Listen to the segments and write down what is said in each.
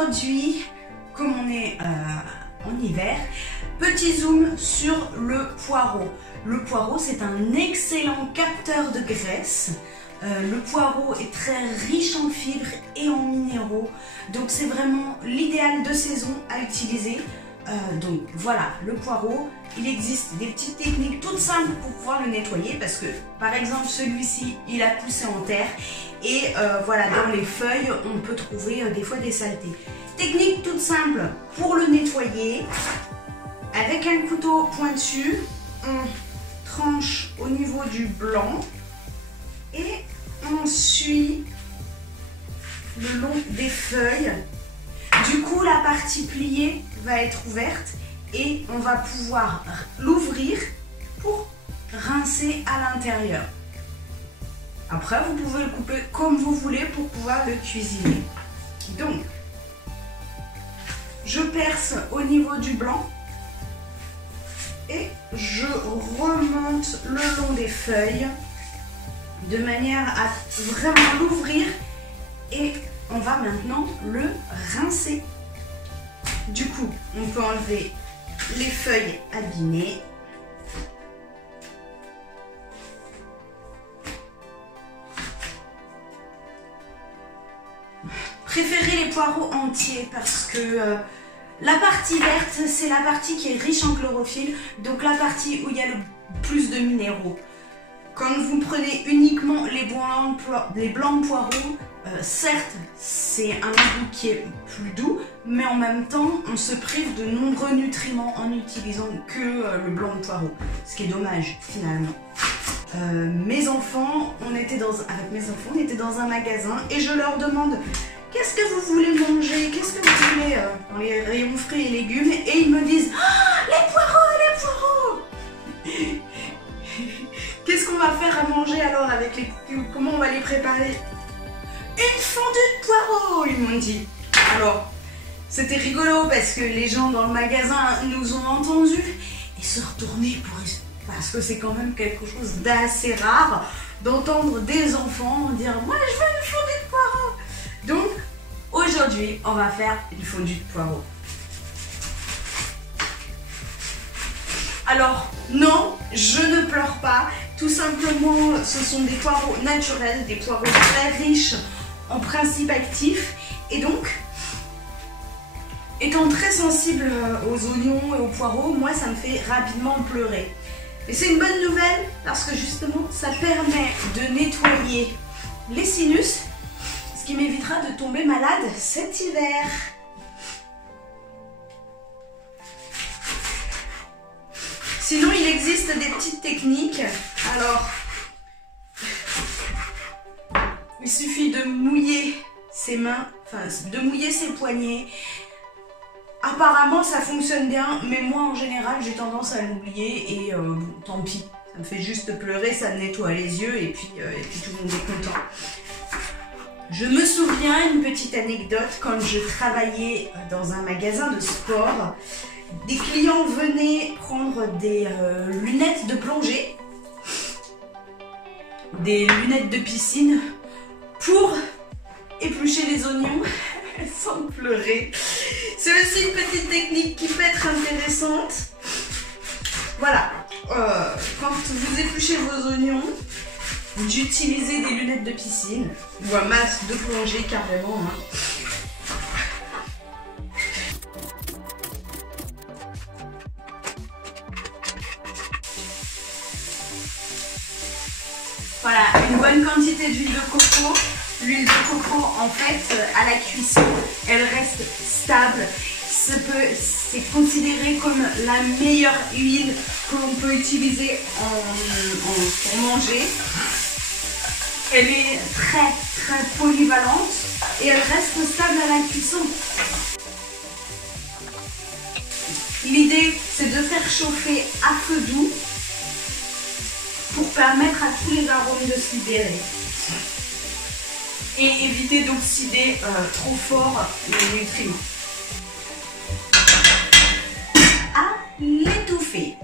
aujourd'hui, comme on est en hiver, petit zoom sur le poireau. Le poireau, c'est un excellent capteur de graisse. Le poireau est très riche en fibres et en minéraux, donc c'est vraiment l'idéal de saison à utiliser. Donc voilà, le poireau, il existe des petites techniques toutes simples pour pouvoir le nettoyer parce que par exemple celui-ci, il a poussé en terre et voilà, dans les feuilles, on peut trouver des fois des saletés. Technique toute simple pour le nettoyer. Avec un couteau pointu, on tranche au niveau du blanc et on suit le long des feuilles. Du coup, la partie pliée va être ouverte et on va pouvoir l'ouvrir pour rincer à l'intérieur. Après, vous pouvez le couper comme vous voulez pour pouvoir le cuisiner. Donc, je perce au niveau du blanc et je remonte le long des feuilles de manière à vraiment l'ouvrir et on va maintenant le rincer. Du coup, on peut enlever les feuilles abîmées. Préférez les poireaux entiers parce que la partie verte, c'est la partie qui est riche en chlorophylle, donc la partie où il y a le plus de minéraux. Quand vous prenez uniquement les blancs de poireaux, certes, c'est un goût qui est plus doux, mais en même temps, on se prive de nombreux nutriments en n'utilisant que le blanc de poireau, ce qui est dommage finalement. Avec mes enfants, on était dans un magasin et je leur demande qu'est-ce que vous voulez manger, qu'est-ce que vous voulez dans les rayons fruits et légumes, et ils me disent ah, les poireaux, les poireaux. Qu'est-ce qu'on va faire à manger alors avec les... Comment on va les préparer? Une fondue de poireaux, ils m'ont dit. Alors, c'était rigolo parce que les gens dans le magasin nous ont entendus et se retournaient parce que c'est quand même quelque chose d'assez rare d'entendre des enfants dire « Moi, je veux une fondue de poireaux !» Donc, aujourd'hui, on va faire une fondue de poireaux. Alors, non, je ne pleure pas. Tout simplement, ce sont des poireaux naturels, des poireaux très riches en principes actifs. Et donc, étant très sensible aux oignons et aux poireaux, moi, ça me fait rapidement pleurer. Et c'est une bonne nouvelle parce que justement, ça permet de nettoyer les sinus, ce qui m'évitera de tomber malade cet hiver. Sinon, il existe des petites techniques. Alors, il suffit de mouiller ses mains, enfin de mouiller ses poignets. Apparemment, ça fonctionne bien, mais moi, en général, j'ai tendance à l'oublier et tant pis. Ça me fait juste pleurer, ça me nettoie les yeux et puis tout le monde est content. Je me souviens, une petite anecdote, quand je travaillais dans un magasin de sport, des clients venaient prendre des lunettes de plongée, des lunettes de piscine pour éplucher les oignons sans pleurer. C'est aussi une petite technique qui peut être intéressante. Voilà, quand vous épluchez vos oignons, vous utilisez des lunettes de piscine ou un masque de plongée carrément. Hein. Voilà, une bonne quantité d'huile de coco. L'huile de coco, en fait, à la cuisson, elle reste stable. C'est considéré comme la meilleure huile que l'on peut utiliser pour manger. Elle est très très polyvalente et elle reste stable à la cuisson. L'idée, c'est de faire chauffer à feu doux pour permettre à tous les arômes de se libérer et éviter d'oxyder trop fort les nutriments. À l'étouffer,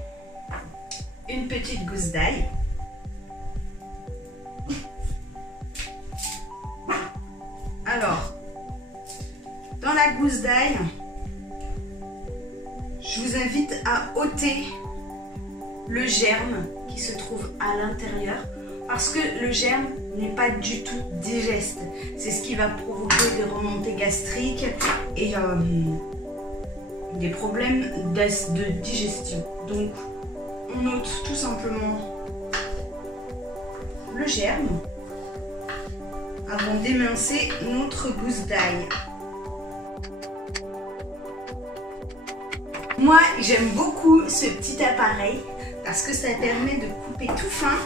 une petite gousse d'ail. Alors, dans la la gousse d'ail, je vous invite à ôter le germe qui se trouve à l'intérieur parce que le germe n'est pas du tout digeste. C'est ce qui va provoquer des remontées gastriques et des problèmes de digestion. Donc on ôte tout simplement le germe avant d'émincer notre gousse d'ail. Moi, j'aime beaucoup ce petit appareil parce que ça permet de couper tout fin.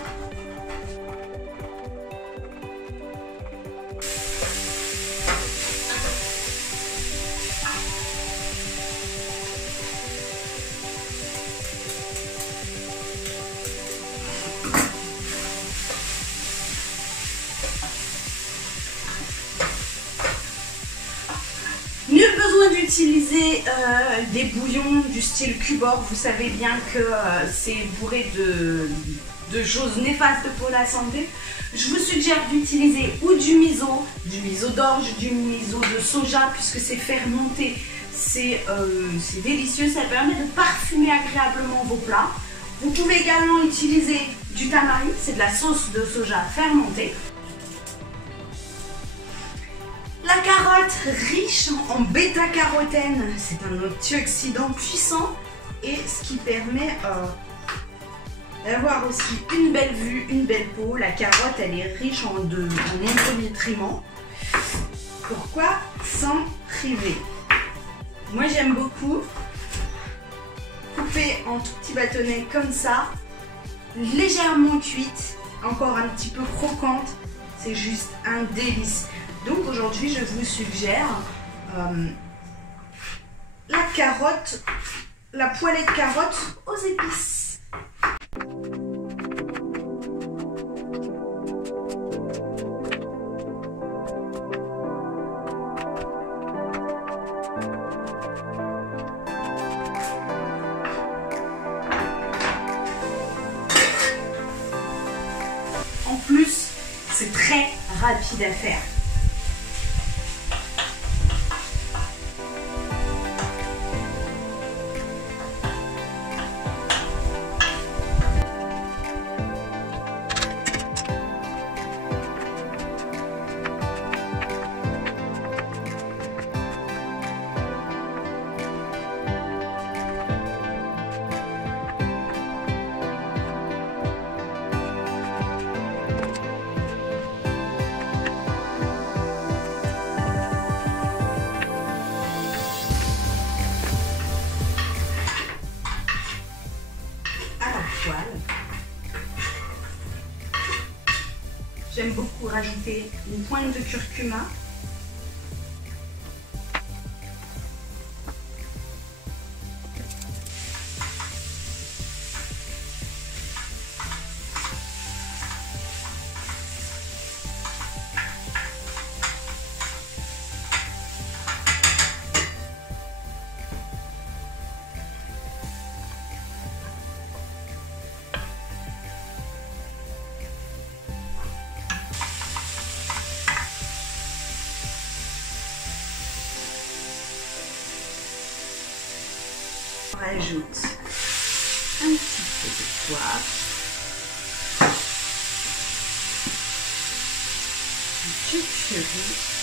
Nul besoin d'utiliser des bouillons du style Cubord. Vous savez bien que c'est bourré de choses néfastes pour la santé. Je vous suggère d'utiliser ou du miso d'orge, du miso de soja, puisque c'est fermenté. C'est délicieux, ça permet de parfumer agréablement vos plats. Vous pouvez également utiliser du tamari, c'est de la sauce de soja fermentée. La carotte, riche en bêta-carotène, c'est un antioxydant puissant et ce qui permet d'avoir aussi une belle vue, une belle peau. La carotte, elle est riche en nombreux nutriments. Pourquoi s'en priver? Moi, j'aime beaucoup couper en tout petits bâtonnets comme ça, légèrement cuite, encore un petit peu croquante. C'est juste un délice. Donc aujourd'hui, je vous suggère la carotte, la poêlée de carotte aux épices. En plus, c'est très rapide à faire. J'aime beaucoup rajouter une pointe de curcuma. On rajoute un petit peu de poivre, du curry.